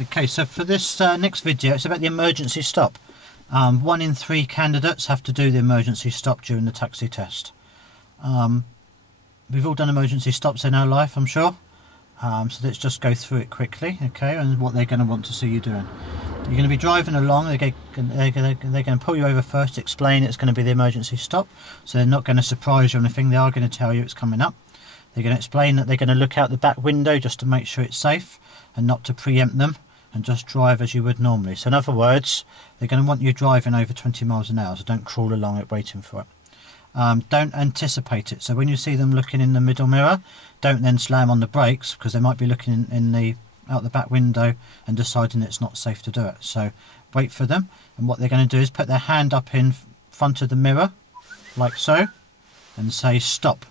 Okay, so for this next video, it's about the emergency stop. 1 in 3 candidates have to do the emergency stop during the taxi test. We've all done emergency stops in our life, I'm sure. So let's just go through it quickly, okay, and what they're going to want to see you doing. You're going to be driving along, they're going to pull you over first, explain it's going to be the emergency stop. So they're not going to surprise you or anything, they are going to tell you it's coming up. They're going to explain that they're going to look out the back window just to make sure it's safe and not to preempt them, and just drive as you would normally. So in other words, they're going to want you driving over 20 miles an hour, so don't crawl along it waiting for it. Don't anticipate it, so when you see them looking in the middle mirror, don't then slam on the brakes, because they might be looking out the back window and deciding it's not safe to do it. So wait for them, and what they're going to do is put their hand up in front of the mirror like so and say stop.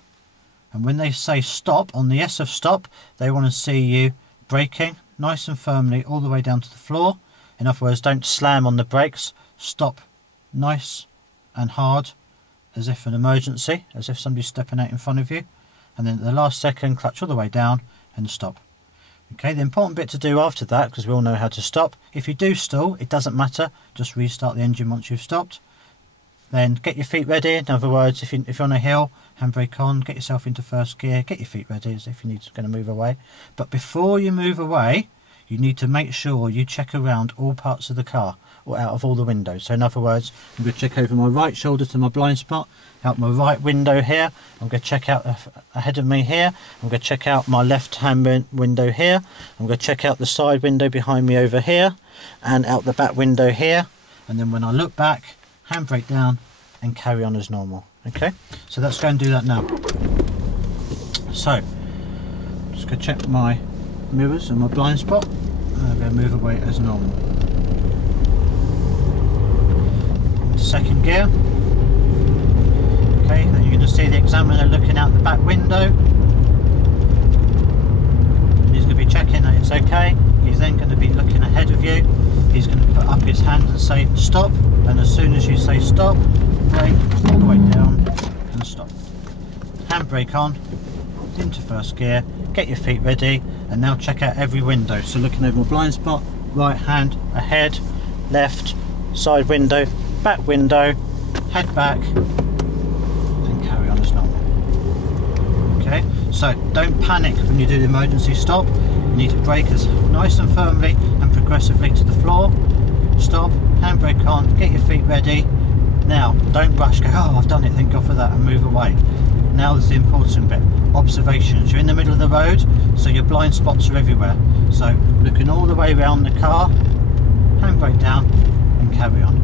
And when they say stop, on the S of stop, they want to see you braking nice and firmly all the way down to the floor. In other words, don't slam on the brakes, stop nice and hard as if an emergency, as if somebody's stepping out in front of you, and then at the last second clutch all the way down and stop. Okay, the important bit to do after that, because we all know how to stop, if you do stall, it doesn't matter, just restart the engine once you've stopped. Then get your feet ready. In other words, if you're on a hill, handbrake on, get yourself into first gear, get your feet ready as if you're going to move away. But before you move away, you need to make sure you check around all parts of the car, or out of all the windows. So in other words, I'm going to check over my right shoulder to my blind spot, out my right window here, I'm going to check out ahead of me here, I'm going to check out my left hand window here, I'm going to check out the side window behind me over here, and out the back window here, and then when I look back, handbrake down and carry on as normal. Okay, so let's go and do that now. So, just go check my mirrors and my blind spot, and I'm going to move away as normal. Second gear. Okay, then you're going to see the examiner looking out the back window. He's going to be checking that it's okay. He's then going to be looking ahead of you. He's going to put up his hand and say stop, and as soon as you say stop, brake all the way down and stop. Handbrake on, into first gear, get your feet ready, and now check out every window. So looking over my blind spot, right hand ahead, left, side window, back window, head back, and carry on as normal. Okay, so don't panic when you do the emergency stop. You need to brake as nice and firmly and progressively to the floor. Stop, handbrake on, get your feet ready. Now, don't rush, go, oh, I've done it, thank God for that, and move away. Now is the important bit. Observations. You're in the middle of the road, so your blind spots are everywhere. So, looking all the way around the car, handbrake down, and carry on.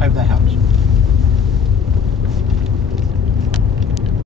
Hope that helps.